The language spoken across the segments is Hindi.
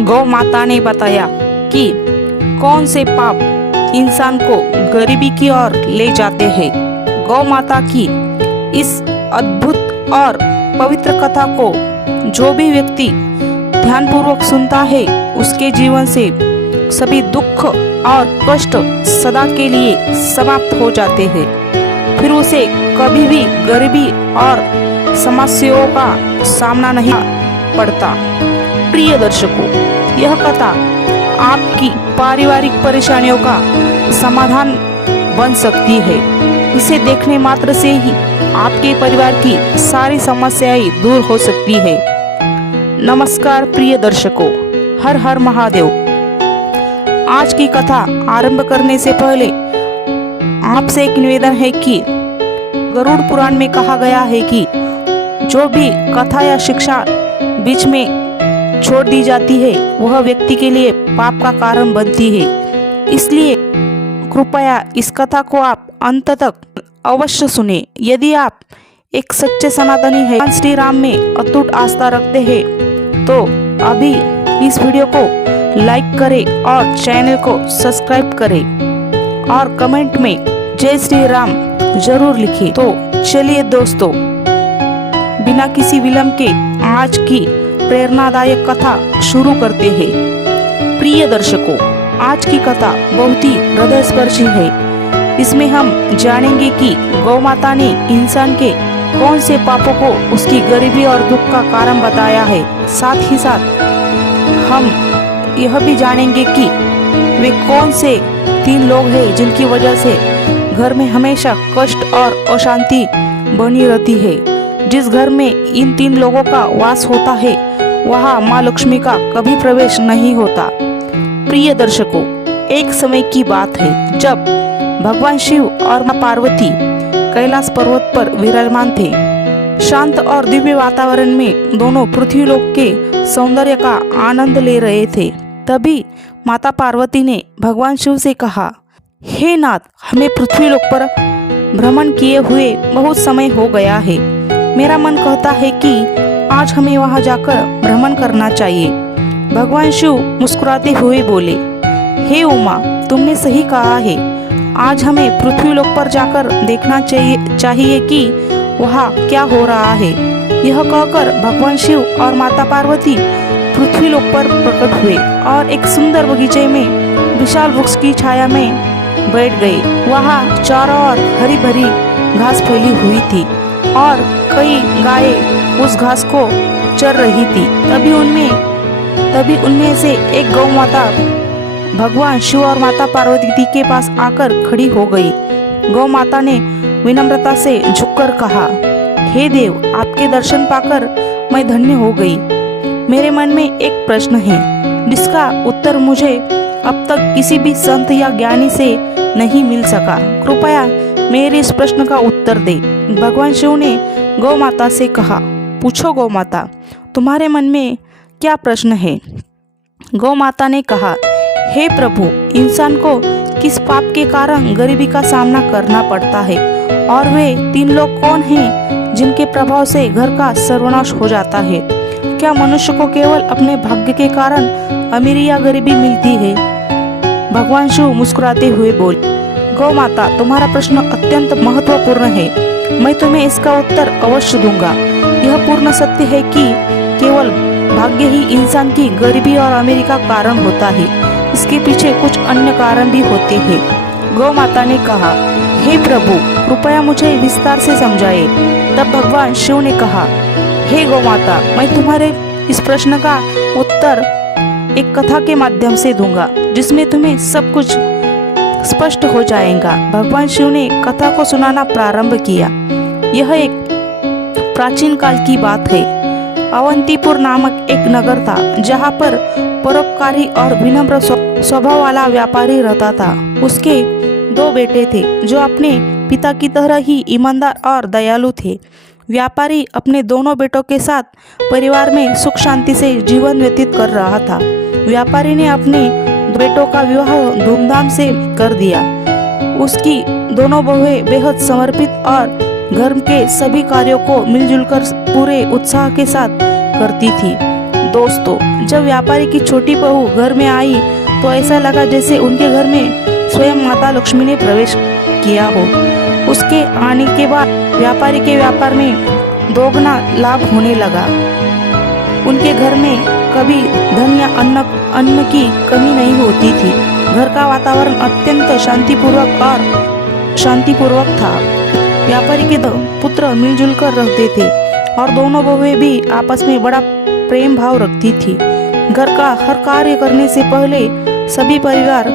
गौ माता ने बताया कि कौन से पाप इंसान को गरीबी की ओर ले जाते हैं। गौ माता की इस अद्भुत और पवित्र कथा को जो भी व्यक्ति ध्यानपूर्वक सुनता है उसके जीवन से सभी दुख और कष्ट सदा के लिए समाप्त हो जाते हैं। फिर उसे कभी भी गरीबी और समस्याओं का सामना नहीं पड़ता। प्रिय दर्शकों, यह कथा आपकी पारिवारिक परेशानियों का समाधान बन सकती है। इसे देखने मात्र से ही आपके परिवार की सारी समस्याएं दूर हो सकती है। नमस्कार प्रिय दर्शकों, हर हर महादेव। आज की कथा आरंभ करने से पहले आपसे एक निवेदन है कि गरुड़ पुराण में कहा गया है कि जो भी कथा या शिक्षा बीच में छोड़ दी जाती है वह व्यक्ति के लिए पाप का कारण बनती है। इसलिए कृपया इस कथा को आप अंत तक अवश्य सुने। यदि आप एक सच्चे सनातनी हैं, भगवान श्री राम में अटूट आस्था रखते हैं तो अभी इस वीडियो को लाइक करें और चैनल को सब्सक्राइब करें और कमेंट में जय श्री राम जरूर लिखें। तो चलिए दोस्तों, बिना किसी विलंब के आज की प्रेरणादायक कथा शुरू करते हैं। प्रिय दर्शकों, आज की कथा बहुत ही हृदयस्पर्शी है। इसमें हम जानेंगे कि गौ माता ने इंसान के कौन से पापों को उसकी गरीबी और दुख का कारण बताया है। साथ ही साथ हम यह भी जानेंगे कि वे कौन से 3 लोग हैं जिनकी वजह से घर में हमेशा कष्ट और अशांति बनी रहती है। जिस घर में इन 3 लोगों का वास होता है वहाँ माँ लक्ष्मी का कभी प्रवेश नहीं होता। प्रिय दर्शकों, एक समय की बात है जब भगवान शिव और माँ पार्वती कैलाश पर्वत पर विराजमान थे। शांत और दिव्य वातावरण में दोनों पृथ्वीलोक के सौंदर्य का आनंद ले रहे थे। तभी माता पार्वती ने भगवान शिव से कहा, हे नाथ, हमें पृथ्वीलोक पर भ्रमण किए हुए बहुत समय हो गया है। मेरा मन कहता है कि आज हमें वहां जाकर भ्रमण करना चाहिए। भगवान शिव मुस्कुराते हुए बोले, हे उमा, तुमने सही कहा है। आज हमें पृथ्वीलोक पर जाकर देखना चाहिए कि वहाँ क्या हो रहा है। यह कहकर भगवान शिव और माता पार्वती पृथ्वीलोक पर प्रकट हुए और एक सुंदर बगीचे में विशाल वृक्ष की छाया में बैठ गए। वहाँ चारों ओर हरी भरी घास फैली हुई थी और कई गायें उस घास को चर रही थी। तभी उनमें से एक गौ माता भगवान शिव और माता पार्वती के पास आकर खड़ी हो गई। गौ माता ने विनम्रता से झुककर कहा, हे देव, आपके दर्शन पाकर मैं धन्य हो गई। मेरे मन में एक प्रश्न है जिसका उत्तर मुझे अब तक किसी भी संत या ज्ञानी से नहीं मिल सका। कृपया मेरे इस प्रश्न का उत्तर दे। भगवान शिव ने गौ माता से कहा, पूछो गौ माता, तुम्हारे मन में क्या प्रश्न है। गौ माता ने कहा, हे प्रभु, इंसान को किस पाप के कारण गरीबी का सामना करना पड़ता है और वे 3 लोग कौन हैं जिनके प्रभाव से घर का सर्वनाश हो जाता है। क्या मनुष्य को केवल अपने भाग्य के कारण अमीरी या गरीबी मिलती है। भगवान शिव मुस्कुराते हुए बोले, गौ माता, तुम्हारा प्रश्न अत्यंत महत्वपूर्ण है। मैं तुम्हें इसका उत्तर अवश्य दूंगा। यह पूर्ण सत्य है कि केवल भाग्य ही इंसान की गरीबी और अमीरी का कारण होता है। इसके पीछे कुछ अन्य कारण भी होते हैं। गौ माता ने कहा, हे प्रभु, कृपया मुझे विस्तार से समझाइए। तब भगवान शिव ने कहा, हे गौ माता, मैं तुम्हारे इस प्रश्न का उत्तर एक कथा के माध्यम से दूंगा जिसमें तुम्हें सब कुछ स्पष्ट हो जाएगा। भगवान शिव ने कथा को सुनाना प्रारंभ किया। यह एक प्राचीन काल की बात है। अवंतीपुर नामक एक नगर था जहाँ पर परोपकारी और विनम्र स्वभाव वाला व्यापारी रहता था। उसके 2 बेटे थे जो अपने पिता की तरह ही ईमानदार और दयालु थे। व्यापारी अपने दोनों बेटों के साथ परिवार में सुख शांति से जीवन व्यतीत कर रहा था। व्यापारी ने अपने बेटों का विवाह धूमधाम से कर दिया। उसकी दोनों बहुएं बेहद समर्पित और घर के सभी कार्यों को मिलजुल कर पूरे उत्साह के साथ करती थी। दोस्तों, जब व्यापारी की छोटी बहू घर में आई तो ऐसा लगा जैसे उनके घर में स्वयं माता लक्ष्मी ने प्रवेश किया हो। उसके आने के बाद व्यापारी के व्यापार में दोगुना लाभ होने लगा। उनके घर में कभी धन या अन्न की कमी नहीं होती थी। घर का वातावरण अत्यंत शांतिपूर्वक था। व्यापारी के पुत्र मिलजुल कर रहते थे और दोनों बहुएं भी आपस में बड़ा प्रेम भाव रखती थी। घर का हर कार्य करने से पहले सभी परिवार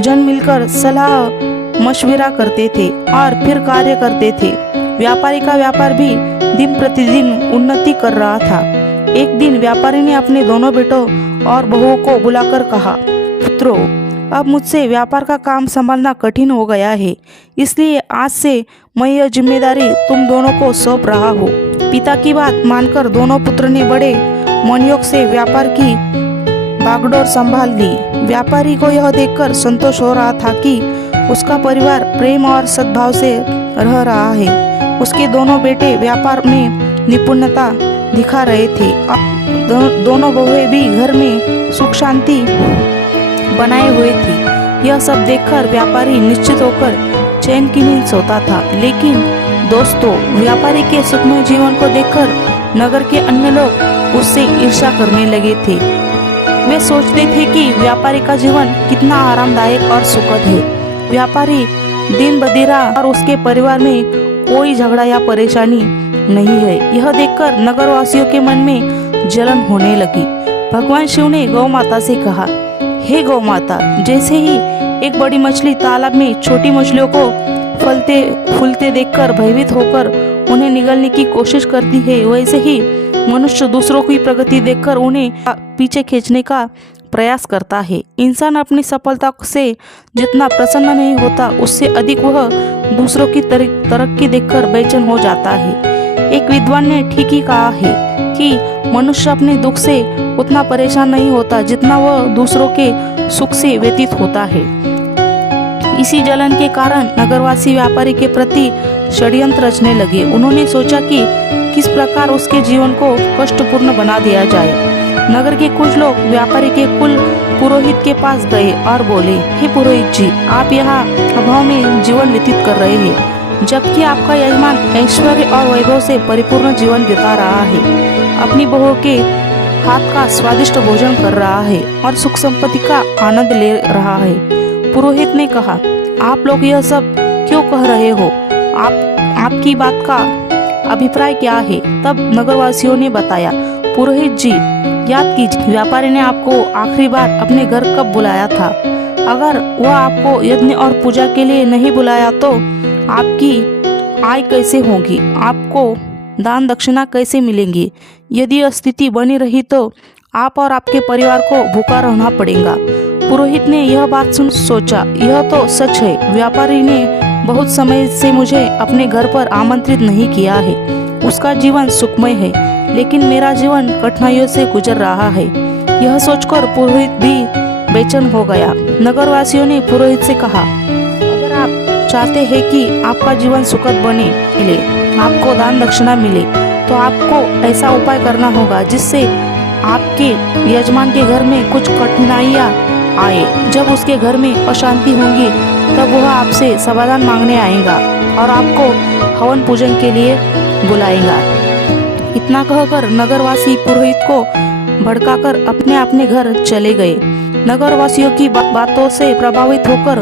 जन मिलकर सलाह मशविरा करते थे और फिर कार्य करते थे। व्यापारी का व्यापार भी दिन प्रतिदिन उन्नति कर रहा था। एक दिन व्यापारी ने अपने दोनों बेटों और बहुओं को बुलाकर कहा, पुत्रों, अब मुझसे व्यापार का काम संभालना कठिन हो गया है, इसलिए आज से मैं यह जिम्मेदारी तुम दोनों को सौंप रहा हूँ। पिता की बात मानकर दोनों पुत्र ने बड़े मनयोग से व्यापार की बागडोर संभाल ली। व्यापारी को यह देखकर संतोष हो रहा था कि उसका परिवार प्रेम और सद्भाव से रह रहा है। उसके दोनों बेटे व्यापार में निपुणता दिखा रहे थे। दोनों बहुएं भी घर में सुख शांति बनाए हुए थी। यह सब देखकर व्यापारी निश्चित होकर चैन की नींद सोता था। लेकिन दोस्तों, व्यापारी के सुखमय जीवन को देखकर नगर के अन्य लोग उससे ईर्ष्या करने लगे थे। वे सोचते थे कि व्यापारी का जीवन कितना आरामदायक और सुखद है। व्यापारी दिन बदिरा और उसके परिवार में कोई झगड़ा या परेशानी नहीं है। यह देखकर नगरवासियों के मन में जलन होने लगी। भगवान शिव ने गौ माता से कहा, हे गौ माता, जैसे ही एक बड़ी मछली तालाब में छोटी मछलियों को फलते फूलते देखकर भयभीत होकर उन्हें निगलने की कोशिश करती है, वैसे ही मनुष्य दूसरों की प्रगति देखकर उन्हें पीछे खींचने का प्रयास करता है। इंसान अपनी सफलता से जितना प्रसन्न नहीं होता, उससे अधिक वह दूसरों की तरक्की देखकर बेचैन हो जाता है। एक विद्वान ने ठीक ही कहा है कि मनुष्य अपने दुख से उतना परेशान नहीं होता जितना वह दूसरों के सुख से व्यतीत होता है। इसी जलन के कारण नगरवासी व्यापारी के प्रति षड्यंत्र रचने लगे। उन्होंने सोचा कि किस प्रकार उसके जीवन को कष्टपूर्ण बना दिया जाए। नगर के कुछ लोग व्यापारी के कुल पुरोहित के पास गए और बोले, हे पुरोहित जी, आप यहाँ अभाव में जीवन व्यतीत कर रहे हैं, जबकि आपका यजमान ऐश्वर्य और वैभव से परिपूर्ण जीवन बिता रहा है, अपनी बहू के हाथ का स्वादिष्ट भोजन कर रहा है और सुख संपत्ति का आनंद ले रहा है। पुरोहित ने कहा, आप लोग यह सब क्यों कह रहे हो? आपकी बात का अभिप्राय क्या है? तब नगरवासियों ने बताया, पुरोहित जी, याद कीजिए, व्यापारी ने आपको आखिरी बार अपने घर कब बुलाया था? अगर वह आपको यज्ञ और पूजा के लिए नहीं बुलाया तो आपकी आय कैसे होगी? आपको दान दक्षिणा कैसे मिलेंगी? यदि यह स्थिति बनी रही तो आप और आपके परिवार को भूखा रहना पड़ेगा। पुरोहित ने यह बात सुन सोचा, यह तो सच है। व्यापारी ने बहुत समय से मुझे अपने घर पर आमंत्रित नहीं किया है। उसका जीवन सुखमय है, लेकिन मेरा जीवन कठिनाइयों से गुजर रहा है। यह सोचकर पुरोहित भी बेचैन हो गया। नगरवासियों ने पुरोहित से कहा, अगर आप चाहते हैं कि आपका जीवन सुखद बने, आपको दान दक्षिणा मिले, तो आपको ऐसा उपाय करना होगा जिससे आपके यजमान के घर में कुछ कठिनाइयाँ आए। जब उसके घर में अशांति होगी तब वह आपसे समाधान मांगने आएगा और आपको हवन पूजन के लिए बुलाएगा। इतना कहकर नगरवासी पुरोहित को भड़काकर अपने अपने घर चले गए। नगरवासियों की बातों से प्रभावित होकर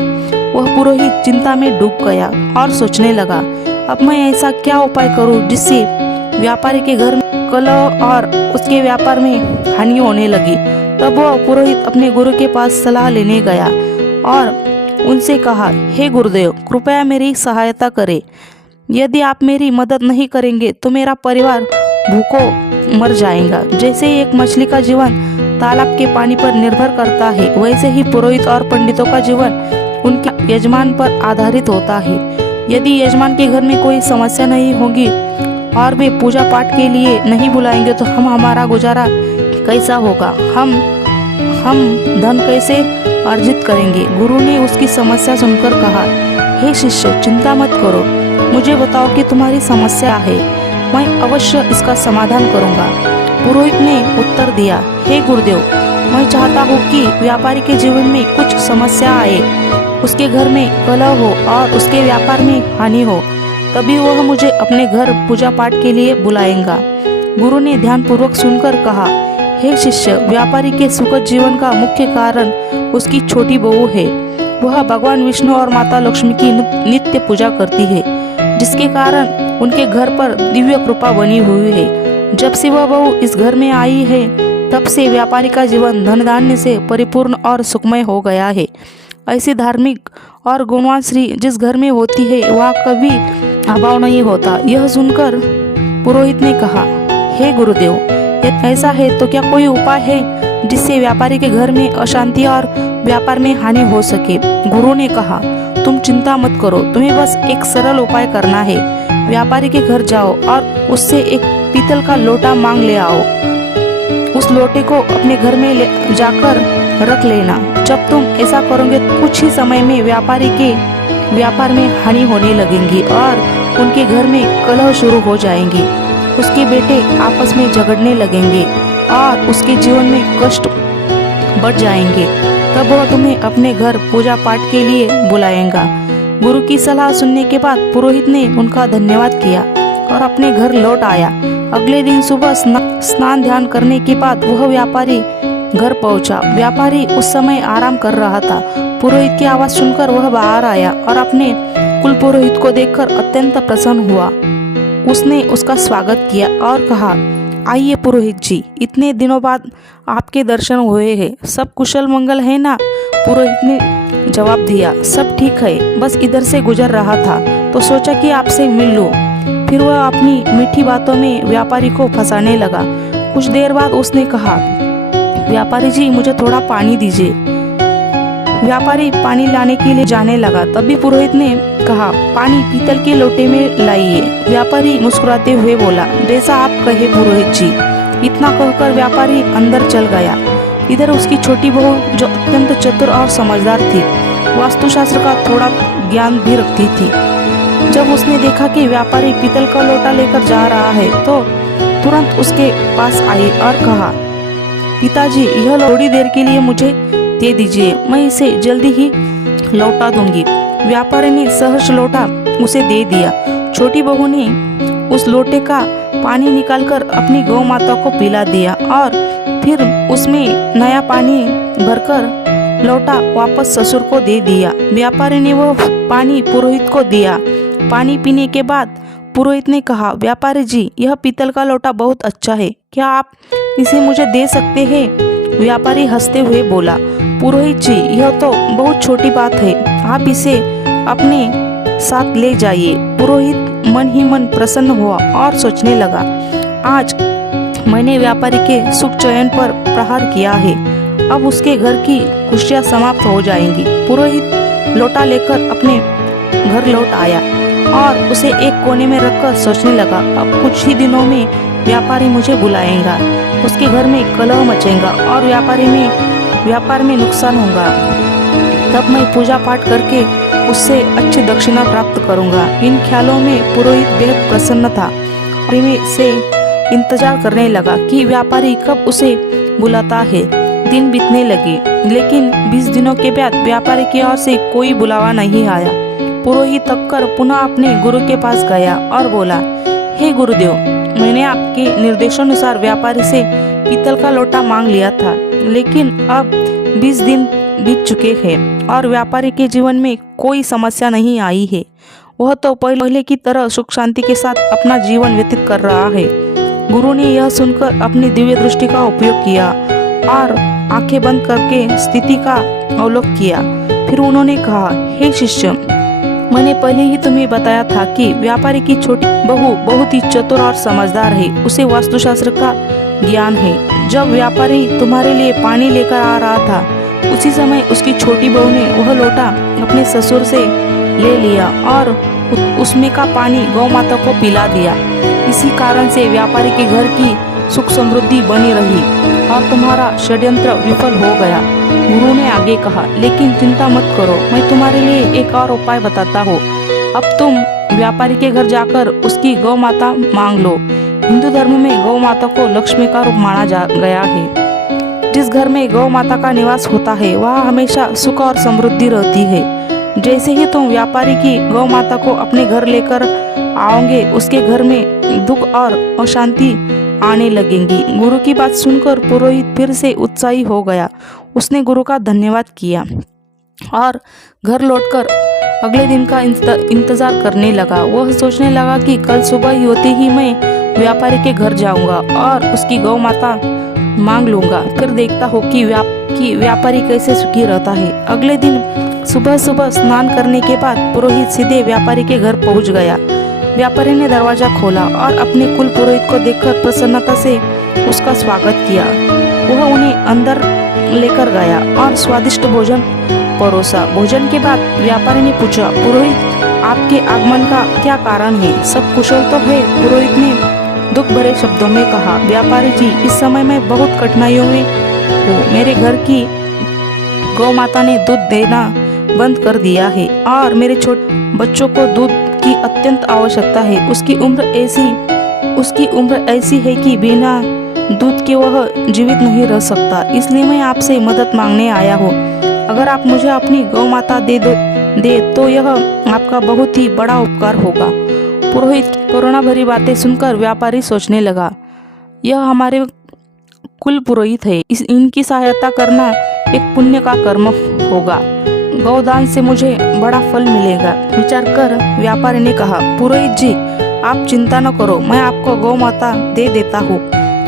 वह पुरोहित चिंता में डूब गया और सोचने लगा, अब मैं ऐसा क्या उपाय करूं जिससे व्यापारी के घर में कलह और उसके व्यापार में हानि होने लगी। तब वह पुरोहित अपने गुरु के पास सलाह लेने गया और उनसे कहा, हे गुरुदेव, कृपया मेरी सहायता करें। यदि आप मेरी मदद नहीं करेंगे तो मेरा परिवार भूखों मर जाएगा। जैसे एक मछली का जीवन तालाब के पानी पर निर्भर करता है, वैसे ही पुरोहित और पंडितों का जीवन उनके यजमान पर आधारित होता है। यदि यजमान के घर में कोई समस्या नहीं होगी और वे पूजा पाठ के लिए नहीं बुलाएंगे तो हमारा गुजारा कैसा होगा? हम धन कैसे अर्जित करेंगे? गुरु ने उसकी समस्या सुनकर कहा, हे शिष्य, चिंता मत करो, मुझे बताओ कि तुम्हारी समस्या है, मैं अवश्य इसका समाधान करूंगा। पुरोहित ने उत्तर दिया, हे गुरुदेव, मैं चाहता हूँ कि व्यापारी के जीवन में कुछ समस्या आए, उसके घर में कलह हो और उसके व्यापार में हानि हो, तभी वह मुझे अपने घर पूजा पाठ के लिए बुलाएगा। गुरु ने ध्यानपूर्वक सुनकर कहा, हे शिष्य, व्यापारी के सुखद जीवन का मुख्य कारण उसकी छोटी बहू है। वह भगवान विष्णु और माता लक्ष्मी की नित्य पूजा करती है, जिसके कारण उनके घर पर दिव्य कृपा बनी हुई है। जब से वह बहू इस घर में आई है, तब से व्यापारी का जीवन धन धान्य से परिपूर्ण और सुखमय हो गया है। ऐसी धार्मिक और गुणवान स्त्री जिस घर में होती है, वहाँ कभी अभाव नहीं होता। यह सुनकर पुरोहित ने कहा, हे गुरुदेव, यदि ऐसा है तो क्या कोई उपाय है जिससे व्यापारी के घर में अशांति और व्यापार में हानि हो सके? गुरु ने कहा, तुम चिंता मत करो, तुम्हें बस एक सरल उपाय करना है। व्यापारी के घर जाओ और उससे एक पीतल का लोटा मांग ले आओ। उस लोटे को अपने घर में जाकर रख लेना। जब तुम ऐसा करोगे तो कुछ ही समय में व्यापारी के व्यापार में हानि होने लगेगी और उनके घर में कलह शुरू हो जाएंगी। उसके बेटे आपस में झगड़ने लगेंगे और उसके जीवन में कष्ट बढ़ जाएंगे। तब वह तुम्हें अपने घर पूजा पाठ के लिए बुलाएगा। गुरु की सलाह सुनने के बाद पुरोहित ने उनका धन्यवाद किया और अपने घर लौट आया। अगले दिन सुबह स्नान ध्यान करने के बाद वह व्यापारी घर पहुंचा। व्यापारी उस समय आराम कर रहा था। पुरोहित की आवाज सुनकर वह बाहर आया और अपने कुल पुरोहित को देखकर अत्यंत प्रसन्न हुआ। उसने उसका स्वागत किया और कहा, आइए पुरोहित जी, इतने दिनों बाद आपके दर्शन हुए हैं, सब कुशल मंगल है ना? पुरोहित ने जवाब दिया, सब ठीक है, बस इधर से गुजर रहा था तो सोचा कि आपसे मिल लूं। फिर वह अपनी मीठी बातों में व्यापारी को फंसाने लगा। कुछ देर बाद उसने कहा, व्यापारी जी, मुझे थोड़ा पानी दीजिए। व्यापारी पानी लाने के लिए जाने लगा। तभी पुरोहित ने कहा, पानी पीतल के लोटे में लाइए। व्यापारी मुस्कुराते हुए बोला, जैसा आप कहे पुरोहित जी। इतना कहकर व्यापारी अंदर चल गया। इधर उसकी छोटी बहू, जो अत्यंत चतुर और समझदार थी, वास्तुशास्त्र का थोड़ा ज्ञान भी रखती थी, जब उसने देखा कि व्यापारी पीतल का लोटा लेकर जा रहा है तो तुरंत उसके पास आई और कहा, पिताजी, यह थोड़ी देर के लिए मुझे दे दीजिए, मैं इसे जल्दी ही लौटा दूंगी। व्यापारी ने सहर्ष लोटा उसे दे दिया। छोटी बहू ने उस लोटे का पानी निकालकर अपनी गौ माता को पिला दिया और फिर उसमें नया पानी भरकर लोटा वापस ससुर को दे दिया। व्यापारी ने वह पानी पुरोहित को दिया। पानी पीने के बाद पुरोहित ने कहा, व्यापारी जी, यह पीतल का लोटा बहुत अच्छा है, क्या आप इसे मुझे दे सकते हैं? व्यापारी हंसते हुए बोला, पुरोहित जी, यह तो बहुत छोटी बात है, आप इसे अपने साथ ले जाइए। पुरोहित मन ही मन प्रसन्न हुआ और सोचने लगा, आज मैंने व्यापारी के सुख चयन पर प्रहार किया है, अब उसके घर की खुशियां समाप्त हो जाएंगी। पुरोहित लोटा लेकर अपने घर लौट आया और उसे एक कोने में रखकर सोचने लगा, अब कुछ ही दिनों में व्यापारी मुझे बुलाएगा, उसके घर में कलह मचेगा और व्यापार में नुकसान होगा। तब मैं पूजा पाठ करके उससे अच्छी दक्षिणा प्राप्त करूंगा। इन ख्यालों में पुरोहित बेहद प्रसन्न था और से इंतजार करने लगा कि व्यापारी कब उसे बुलाता है। दिन बीतने लगे, लेकिन 20 दिनों के बाद व्यापारी की ओर से कोई बुलावा नहीं आया। पुरोहित थककर पुनः अपने गुरु के पास गया और बोला, हे गुरुदेव, मैंने आपके निर्देशानुसार व्यापारी से पीतल का लोटा मांग लिया था, लेकिन अब 20 दिन बीत चुके हैं और व्यापारी के जीवन में कोई समस्या नहीं आई है। वह तो पहले की तरह सुख शांति के साथ अपना जीवन व्यतीत कर रहा है। गुरु ने यह सुनकर अपनी दिव्य दृष्टि का उपयोग किया और आंखें बंद करके स्थिति का अवलोकन किया। फिर उन्होंने कहा, हे शिष्य, मैंने पहले ही तुम्हें बताया था कि व्यापारी की छोटी बहू बहुत ही चतुर और समझदार है, उसे वास्तुशास्त्र का ज्ञान है। जब व्यापारी तुम्हारे लिए पानी लेकर आ रहा था, उसी समय उसकी छोटी बहू ने वह लोटा अपने ससुर से ले लिया और उसमें का पानी गौ माता को पिला दिया। इसी कारण से व्यापारी के घर की सुख समृद्धि बनी रही और तुम्हारा षड्यंत्र विफल हो गया। गुरु ने आगे कहा, लेकिन चिंता मत करो, मैं तुम्हारे लिए एक और उपाय बताता हूँ। अब तुम व्यापारी के घर जाकर उसकी गौ माता मांग लो। हिंदू धर्म में गौ माता को लक्ष्मी का रूप माना जा गया है। जिस घर में गौ माता का निवास होता है वहाँ हमेशा सुख और समृद्धि रहती है। जैसे ही तुम व्यापारी की गौ माता को अपने घर लेकर आओगे उसके घर में दुख और अशांति आने लगेंगी। गुरु की बात सुनकर पुरोहित फिर से उत्साही हो गया। उसने गुरु का धन्यवाद किया और घर लौटकर अगले दिन का इंतजार करने लगा। वह सोचने लगा कि कल सुबह ही होते ही मैं व्यापारी के घर जाऊंगा और उसकी गौ माता मांग लूंगा, फिर देखता हूँ कि व्यापारी कैसे सुखी रहता है। अगले दिन सुबह सुबह स्नान करने के बाद पुरोहित सीधे व्यापारी के घर पहुंच गया। व्यापारी ने दरवाजा खोला और अपने कुल पुरोहित को देखकर प्रसन्नता से उसका स्वागत किया। वह उन्हें अंदर लेकर गया और स्वादिष्ट भोजन परोसा। भोजन के बाद व्यापारी ने पूछा, पुरोहित आपके आगमन का क्या कारण है? सब कुशल तो है? पुरोहित ने दुख भरे शब्दों में कहा, व्यापारी जी इस समय मैं बहुत कठिनाइयों में हूँ। मेरे घर की गौ माता ने दूध देना बंद कर दिया है और मेरे छोटे बच्चों को दूध की अत्यंत आवश्यकता है। उसकी उम्र ऐसी है कि बिना दूध के वह जीवित नहीं रह सकता। इसलिए मैं आपसे मदद मांगने आया हूँ। अगर आप मुझे अपनी गौ माता दे तो यह आपका बहुत ही बड़ा उपकार होगा। पुरोहित की करुणा भरी बातें सुनकर व्यापारी सोचने लगा, यह हमारे कुल पुरोहित है, इनकी सहायता करना एक पुण्य का कर्म होगा। गौदान से मुझे बड़ा फल मिलेगा। विचार कर व्यापारी ने कहा, पुरोहित जी आप चिंता न करो, मैं आपको गौ माता दे देता हूँ।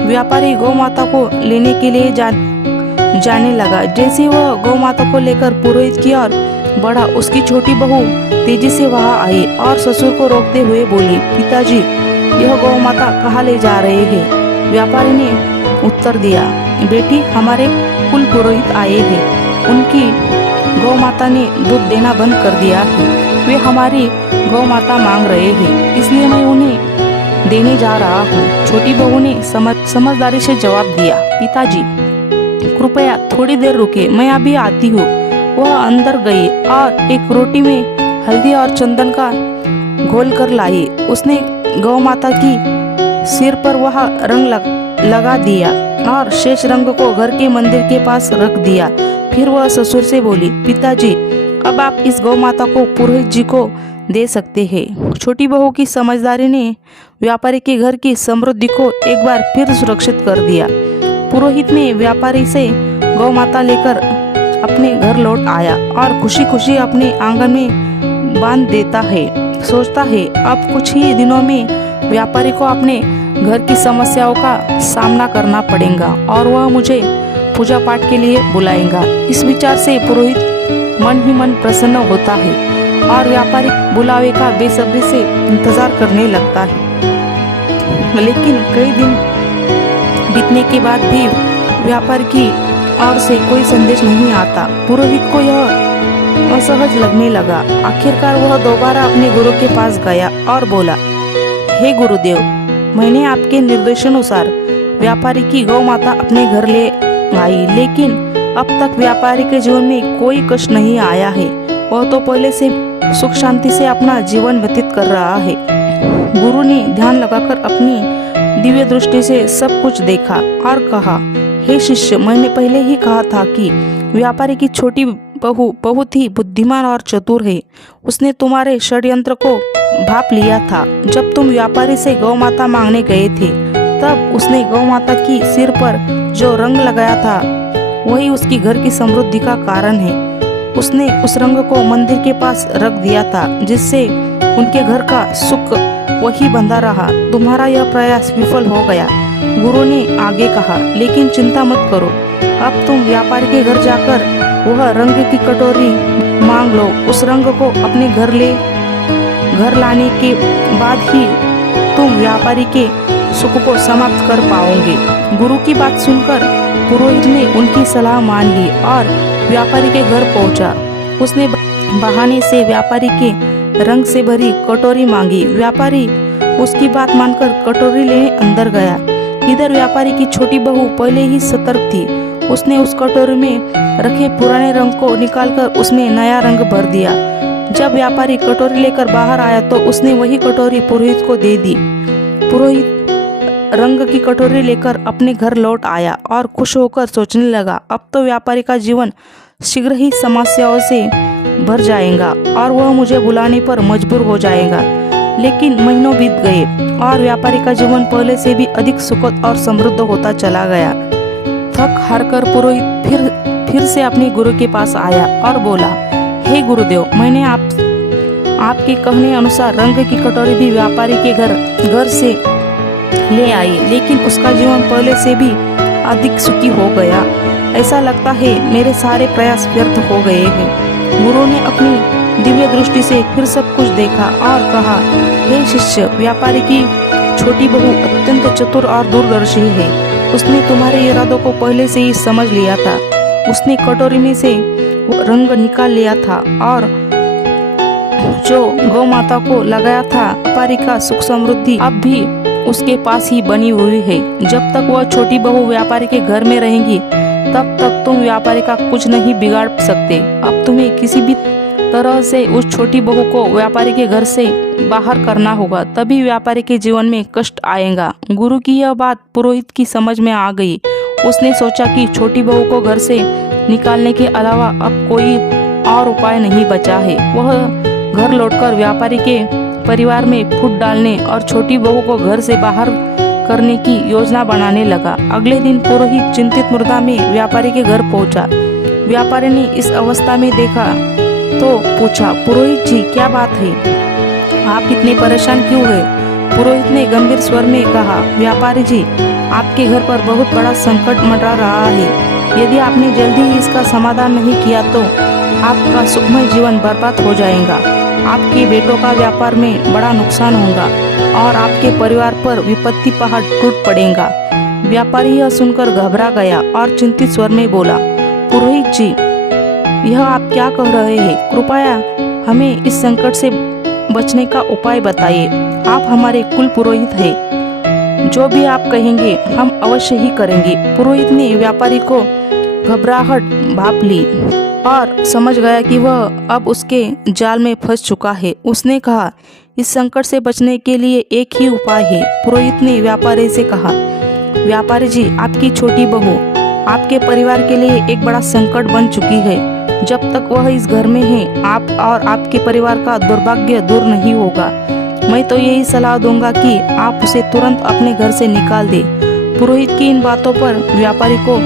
व्यापारी गौ माता को लेने के लिए जाने लगा। जैसे वह गौ माता को लेकर पुरोहित की ओर बढ़ा, उसकी छोटी बहू तेजी से वहां आई और ससुर को रोकते हुए बोली, पिताजी यह गौ माता कहाँ ले जा रहे हैं? व्यापारी ने उत्तर दिया, बेटी हमारे कुल पुरोहित आए हैं, उनकी गौ माता ने दूध देना बंद कर दिया है। वे हमारी गौ माता मांग रहे हैं, इसलिए मैं उन्हें देने जा रहा हूँ। छोटी बहू ने समझदारी से जवाब दिया, पिताजी कृपया थोड़ी देर रुके, मैं अभी आती हूँ। वह अंदर गई और एक रोटी में हल्दी और चंदन का घोल कर लाई। उसने गौ माता की सिर पर वह रंग लगा दिया और शेष रंग को घर के मंदिर के पास रख दिया। फिर वह ससुर से बोली, पिताजी अब आप इस गौ माता को पुरोहित जी को दे सकते हैं। छोटी बहू की समझदारी ने व्यापारी के घर की समृद्धि को एक बार फिर सुरक्षित कर दिया। पुरोहित ने व्यापारी से गौ माता लेकर अपने घर लौट आया और खुशी खुशी अपने आंगन में बांध देता है। सोचता है अब कुछ ही दिनों में व्यापारी को अपने घर की समस्याओं का सामना करना पड़ेगा और वह मुझे पूजा पाठ के लिए बुलाएगा। इस विचार से पुरोहित मन ही मन प्रसन्न होता है और व्यापारी बुलावे का बेसब्री से इंतजार करने लगता है। लेकिन कई दिन बीतने के बाद भी व्यापारी की ओर से कोई संदेश नहीं आता। पुरोहित को यह असहज लगने लगा। आखिरकार वह दोबारा अपने गुरु के पास गया और बोला, हे गुरुदेव, मैंने आपके निर्देशानुसार व्यापारी की गौ माता अपने घर ले आई, लेकिन अब तक व्यापारी के जीवन में कोई कष्ट नहीं आया है। वह तो पहले से सुख शांति से अपना जीवन व्यतीत कर रहा है। गुरु ने ध्यान लगाकर अपनी दिव्य दृष्टि से सब कुछ देखा और कहा, हे शिष्य, मैंने पहले ही कहा था कि व्यापारी की छोटी बहू बहुत ही बुद्धिमान और चतुर है। उसने तुम्हारे षड्यंत्र को भाप लिया था। जब तुम व्यापारी से गौ माता मांगने गए थे तब उसने गौ माता की सिर पर जो रंग लगाया था वही उसकी घर की समृद्धि का कारण है। उसने उस रंग को मंदिर के पास रख दिया था, जिससे उनके घर का सुख वही बंधा रहा। तुम्हारा यह प्रयास विफल हो गया। गुरु ने आगे कहा, लेकिन चिंता मत करो, अब तुम व्यापारी के घर जाकर वह रंग की कटोरी मांग लो। उस रंग को अपने घर लाने के बाद ही तुम व्यापारी के सुख को समाप्त कर पाओगे। गुरु की बात सुनकर पुरोहित ने उनकी सलाह मान ली और व्यापारी के घर पहुंचा। उसने बहाने से व्यापारी के रंग से भरी कटोरी मांगी। व्यापारी उसकी बात मानकर कटोरी लेने अंदर गया। इधर व्यापारी की छोटी बहू पहले ही सतर्क थी। उसने उस कटोरी में रखे पुराने रंग को निकालकर उसमें नया रंग भर दिया। जब व्यापारी कटोरी लेकर बाहर आया तो उसने वही कटोरी पुरोहित को दे दी। पुरोहित रंग की कटोरी लेकर अपने घर लौट आया और खुश होकर सोचने लगा, अब तो व्यापारी का जीवन शीघ्र ही समस्याओं से भर जाएगा और वह मुझे बुलाने पर मजबूर हो जाएगा। लेकिन महीनों बीत गए और व्यापारी का जीवन पहले से भी अधिक सुखद और समृद्ध होता चला गया। थक हार कर पुरोहित फिर से अपने गुरु के पास आया और बोला, हे गुरुदेव, मैंने आपके कहने अनुसार रंग की कटोरी भी व्यापारी के घर से ले आई, लेकिन उसका जीवन पहले से भी अधिक सुखी हो गया। ऐसा लगता है मेरे सारे प्रयास व्यर्थ हो गए हैं। गुरु ने अपनी दिव्य दृष्टि से फिर सब कुछ देखा और कहा, हे शिष्य, व्यापारी की छोटी बहू अत्यंत चतुर और दूरदर्शी है। उसने तुम्हारे इरादों को पहले से ही समझ लिया था। उसने कटोरी में से रंग निकाल लिया था और जो गौ माता को लगाया था, व्यापारी का सुख समृद्धि अब भी उसके पास ही बनी हुई है। जब तक वह छोटी बहू व्यापारी के घर में रहेंगी, तब तक तुम व्यापारी का कुछ नहीं बिगाड़ सकते। अब तुम्हें किसी भी तरह से उस छोटी बहू को व्यापारी के घर से बाहर करना होगा, तभी व्यापारी के जीवन में कष्ट आएगा। गुरु की यह बात पुरोहित की समझ में आ गई। उसने सोचा कि छोटी बहू को घर से निकालने के अलावा अब कोई और उपाय नहीं बचा है। वह घर लौटकर व्यापारी के परिवार में फूट डालने और छोटी बहू को घर से बाहर करने की योजना बनाने लगा। अगले दिन पुरोहित चिंतित मुद्रा में व्यापारी के घर पहुंचा। व्यापारी ने इस अवस्था में देखा तो पूछा, पुरोहित जी, क्या बात है? आप इतने परेशान क्यों हैं? पुरोहित ने गंभीर स्वर में कहा, व्यापारी जी, आपके घर पर बहुत बड़ा संकट मंडरा रहा है। यदि आपने जल्दी ही इसका समाधान नहीं किया तो आपका सुखमय जीवन बर्बाद हो जाएगा। आपके बेटों का व्यापार में बड़ा नुकसान होगा और आपके परिवार पर विपत्ति पहाड़ टूट पड़ेगा। व्यापारी यह सुनकर घबरा गया और चिंतित स्वर में बोला, पुरोहित जी, यह आप क्या कह रहे हैं? कृपया हमें इस संकट से बचने का उपाय बताइए। आप हमारे कुल पुरोहित हैं। जो भी आप कहेंगे हम अवश्य ही करेंगे। पुरोहित ने व्यापारी को घबराहट भाप ली और समझ गया कि वह अब उसके जाल में फंस चुका है। उसने कहा, इस संकट से बचने के लिए एक ही उपाय है। पुरोहित ने व्यापारी से कहा, व्यापारी जी, आपकी छोटी बहू आपके परिवार के लिए एक बड़ा संकट बन चुकी है। जब तक वह इस घर में है, आप और आपके परिवार का दुर्भाग्य दूर नहीं होगा। मैं तो यही सलाह दूंगा कि आप उसे तुरंत अपने घर से निकाल दें। पुरोहित की इन बातों पर व्यापारी को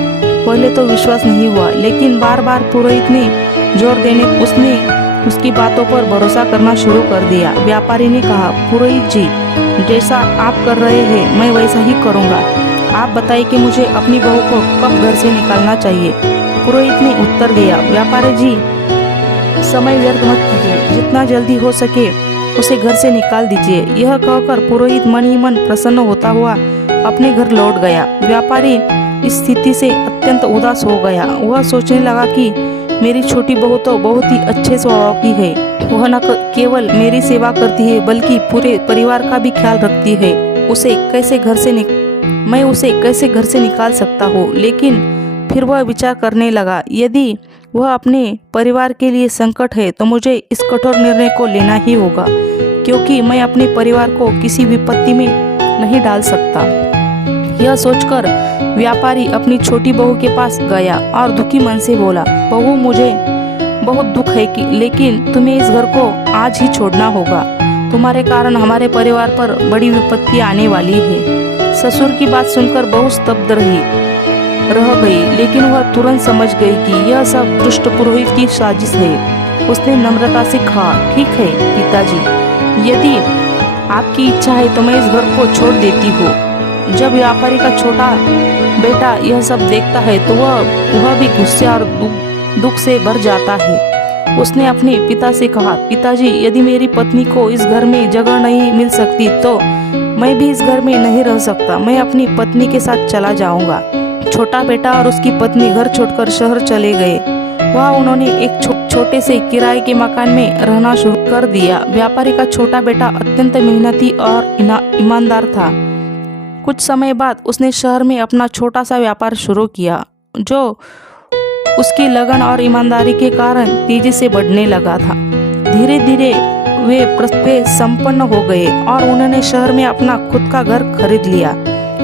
पहले तो विश्वास नहीं हुआ, लेकिन बार बार पुरोहित ने जोर देने उसने उसकी बातों पर भरोसा करना शुरू कर दिया। व्यापारी ने कहा, पुरोहित जी, जैसा आप कर रहे हैं मैं वैसा ही करूँगा। आप बताइए कि मुझे अपनी बहू को कब घर से निकालना चाहिए? पुरोहित ने उत्तर दिया, व्यापारी जी, समय व्यर्थ मत कीजिए, जितना जल्दी हो सके उसे घर से निकाल दीजिए। यह कहकर पुरोहित मन ही मन प्रसन्न होता हुआ अपने घर लौट गया। व्यापारी इस स्थिति से अत्यंत उदास हो गया। वह सोचने लगा कि मेरी छोटी बहू तो बहुत ही अच्छे स्वभाव की है। वह न केवल मेरी सेवा करती है बल्कि पूरे परिवार का भी ख्याल रखती है। मैं उसे कैसे घर से निकाल सकता हूँ? लेकिन फिर वह विचार करने लगा, यदि वह अपने परिवार के लिए संकट है तो मुझे इस कठोर निर्णय को लेना ही होगा, क्योंकि मैं अपने परिवार को किसी विपत्ति में नहीं डाल सकता। यह सोचकर व्यापारी अपनी छोटी बहू के पास गया और दुखी मन से बोला, बहू, मुझे बहुत दुख है कि लेकिन तुम्हें इस घर को आज ही छोड़ना होगा। तुम्हारे कारण हमारे परिवार पर बड़ी विपत्ति आने वाली है। ससुर की बात सुनकर बहू स्तब्ध रह गई, लेकिन वह तुरंत समझ गई कि यह सब दुष्ट पुरोहित की साजिश है। उसने नम्रता से कहा, ठीक है पिताजी, यदि आपकी इच्छा है तो मैं इस घर को छोड़ देती हूँ। जब व्यापारी का छोटा बेटा यह सब देखता है तो वह भी गुस्से और दुख से भर जाता है। उसने अपने पिता से कहा, पिताजी, यदि मेरी पत्नी को इस घर में जगह नहीं मिल सकती तो मैं भी इस घर में नहीं रह सकता। मैं अपनी पत्नी के साथ चला जाऊंगा। छोटा बेटा और उसकी पत्नी घर छोड़कर शहर चले गए। वहाँ उन्होंने एक छोटे से किराए के मकान में रहना शुरू कर दिया। व्यापारी का छोटा बेटा अत्यंत मेहनती और ईमानदार था। कुछ समय बाद उसने शहर में अपना छोटा सा व्यापार शुरू किया, जो उसकी लगन और ईमानदारी के कारण तेजी से बढ़ने लगा था। धीरे धीरे वे संपन्न हो गए और उन्होंने शहर में अपना खुद का घर खरीद लिया।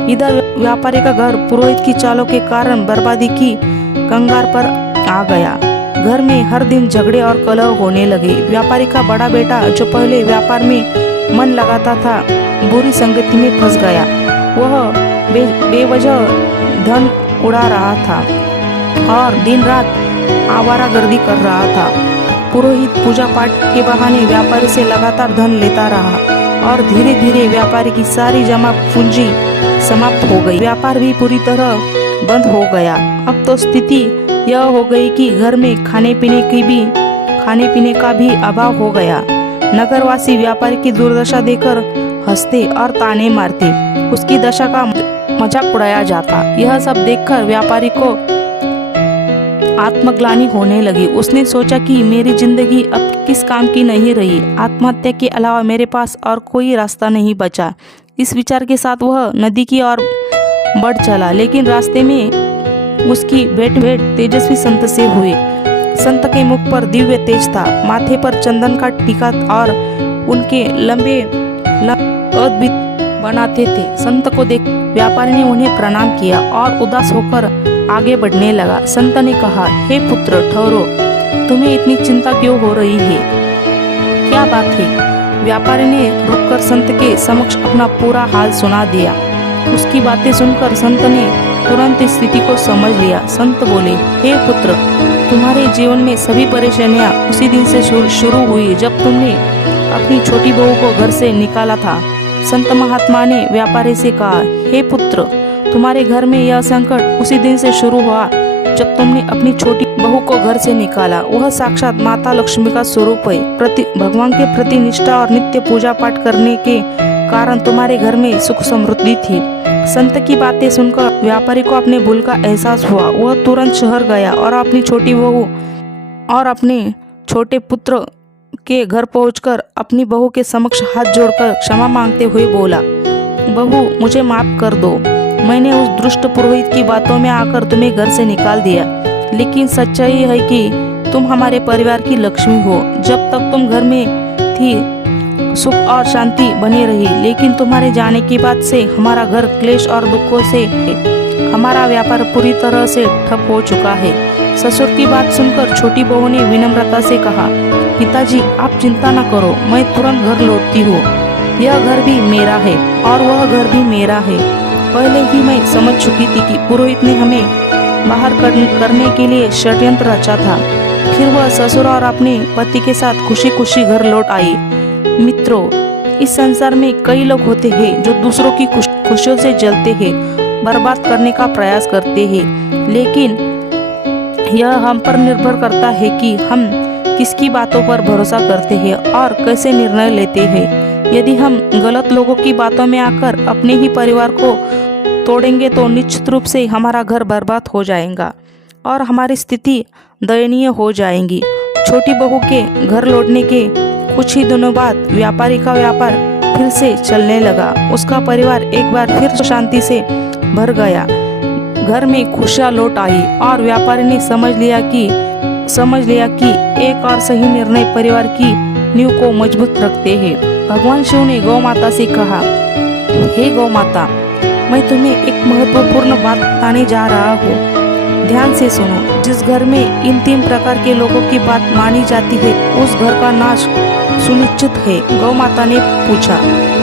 इधर व्यापारी का घर पुरोहित की चालों के कारण बर्बादी की कंगार पर आ गया। घर में हर दिन झगड़े और कलह होने लगे। व्यापारी का बड़ा बेटा जो पहले व्यापार में मन लगाता था, बुरी संगति में फंस गया। वह बेवजह धन उड़ा रहा था और दिन रात आवारागर्दी कर रहा था। पुरोहित पूजा पाठ के बहाने व्यापारी से लगातार धन लेता रहा और धीरे धीरे व्यापारी की सारी जमा पूंजी समाप्त हो गई। व्यापार भी पूरी तरह बंद हो गया। अब तो स्थिति यह हो गई कि घर में खाने पीने का भी अभाव हो गया। नगरवासी व्यापारी की दुर्दशा देखकर हंसते और ताने मारते, उसकी दशा का मजाक उड़ाया जाता। यह सब देखकर व्यापारी को आत्मग्लानि होने लगी। उसने सोचा कि मेरी जिंदगी अब किस काम की नहीं रही, आत्महत्या के अलावा मेरे पास और कोई रास्ता नहीं बचा। इस विचार के साथ वह नदी की ओर बढ़ चला, लेकिन रास्ते में उसकी भेंट तेजस्वी संत से हुई। संत के मुख पर दिव्य तेज था, माथे पर चंदन का टीका और उनके लंबे अद्भुत बनाते थे। संत को देख व्यापारी ने उन्हें प्रणाम किया और उदास होकर आगे बढ़ने लगा। संत ने कहा, हे पुत्र, ठहरो, तुम्हें इतनी चिंता क्यों हो रही है? क्या बात है? व्यापारी ने रुककर संत के समक्ष अपना पूरा हाल सुना दिया। उसकी बातें सुनकर संत ने तुरंत स्थिति को समझ लिया। संत बोले, हे पुत्र, तुम्हारे जीवन में सभी परेशानियां उसी दिन से शुरू हुई जब तुमने अपनी छोटी बहू को घर से निकाला था। संत महात्मा ने व्यापारी से कहा, हे पुत्र, तुम्हारे घर में यह संकट उसी दिन से शुरू हुआ जब तुमने अपनी छोटी बहू को घर से निकाला। वह साक्षात माता लक्ष्मी का स्वरूप है। भगवान के प्रति निष्ठा और नित्य पूजा पाठ करने के कारण तुम्हारे घर में सुख समृद्धि थी। संत की बातें सुनकर व्यापारी को अपने भूल का एहसास हुआ। वह तुरंत शहर गया और अपनी छोटी बहू और अपने छोटे पुत्र के घर पहुंचकर अपनी बहू के समक्ष हाथ जोड़कर क्षमा मांगते हुए बोला, बहू, मुझे माफ कर दो। मैंने उस दुष्ट पुरोहित की बातों में आकर तुम्हें घर से निकाल दिया, लेकिन सच्चाई है कि तुम हमारे परिवार की लक्ष्मी हो। जब तक तुम घर में थी सुख और शांति बनी रही, लेकिन तुम्हारे जाने के बाद से हमारा घर क्लेश और दुखों से, हमारा व्यापार पूरी तरह से ठप हो चुका है। ससुर की बात सुनकर छोटी बहू ने विनम्रता से कहा, पिताजी, आप चिंता न करो, मैं तुरंत घर लौटती हूँ। यह घर भी मेरा है और वह घर भी मेरा है। पहले ही मैं समझ चुकी थी कि पुरोहित ने हमें बाहर करने के लिए षड्यंत्र रचा था। फिर वह ससुर और अपने पति के साथ खुशी खुशी घर लौट आई। मित्रों, इस संसार में कई लोग होते हैं जो दूसरों की खुशियों से जलते हैं, बर्बाद करने का प्रयास करते हैं, लेकिन यह हम पर निर्भर करता है कि हम किसकी बातों पर भरोसा करते हैं और कैसे निर्णय लेते हैं। यदि हम गलत लोगों की बातों में आकर अपने ही परिवार को तोड़ेंगे तो निश्चित रूप से हमारा घर बर्बाद हो जाएगा और हमारी स्थिति दयनीय हो जाएगी। छोटी बहू के घर लौटने के कुछ ही दिनों बाद व्यापारी का व्यापार फिर से चलने लगा। उसका परिवार एक बार फिर शांति से भर गया। घर में खुशियाँ लौट आई और व्यापारी ने समझ लिया कि एक और सही निर्णय परिवार की नींव को मजबूत रखते हैं। भगवान शिव ने गौ माता से कहा, हे गौ माता, मैं तुम्हें एक महत्वपूर्ण बात बताने जा रहा हूँ। ध्यान से सुनो। जिस घर में इन 3 प्रकार के लोगों की बात मानी जाती है, उस घर का नाश सुनिश्चित है। गौ माता ने पूछा,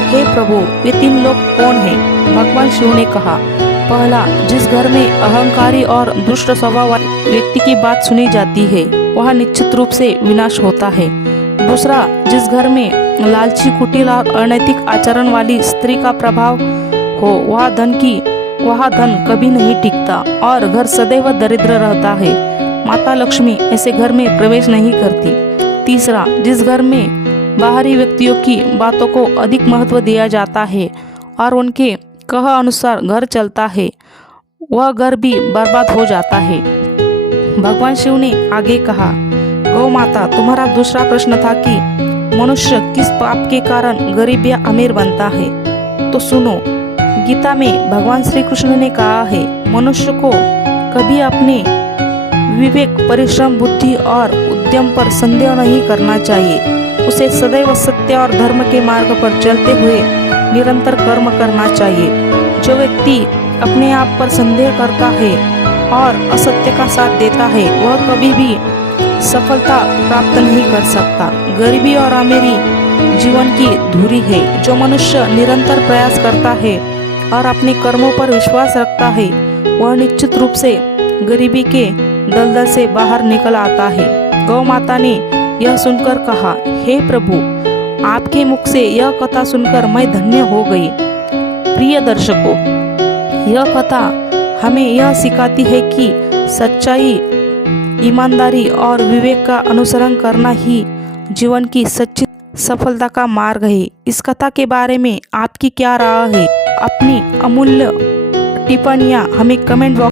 हे प्रभु, ये 3 लोग कौन हैं? भगवान शिव ने कहा, पहला, जिस घर में अहंकारी और दुष्ट स्वभाव वाले व्यक्ति की बात सुनी जाती है, वह निश्चित रूप से विनाश होता है। दूसरा, जिस घर में लालची, कुटिल और अनैतिक आचरण वाली स्त्री का प्रभाव हो, वह धन कभी नहीं टिकता और घर सदैव दरिद्र रहता है। माता लक्ष्मी ऐसे घर में प्रवेश नहीं करती। तीसरा, जिस घर में बाहरी व्यक्तियों की बातों को अधिक महत्व दिया जाता है और उनके कह अनुसार घर चलता है, वह घर भी बर्बाद हो जाता है। भगवान शिव ने आगे कहा, गौ माता, तुम्हारा दूसरा प्रश्न था कि मनुष्य किस पाप के कारण गरीब या अमीर बनता है। तो सुनो, गीता में भगवान श्री कृष्ण ने कहा है, मनुष्य को कभी अपने विवेक, परिश्रम, बुद्धि और उद्यम पर संदेह नहीं करना चाहिए। उसे सदैव सत्य और धर्म के मार्ग पर चलते हुए निरंतर कर्म करना चाहिए। जो व्यक्ति अपने आप पर संदेह करता है और असत्य का साथ देता है वह कभी भी सफलता प्राप्त नहीं कर सकता। गरीबी और अमीरी जीवन की धुरी है। जो मनुष्य निरंतर प्रयास करता है और अपने कर्मों पर विश्वास रखता है वह निश्चित रूप से गरीबी के दलदल से बाहर निकल आता है। गौ माता ने यह सुनकर कहा, हे प्रभु, आपके मुख से यह कथा सुनकर मैं धन्य हो गई। प्रिय दर्शकों, यह कथा हमें यह सिखाती है कि सच्चाई, ईमानदारी और विवेक का अनुसरण करना ही जीवन की सच्ची सफलता का मार्ग है। इस कथा के बारे में आपकी क्या राय है? अपनी अमूल्य टिप्पणियाँ हमें कमेंट बॉक्स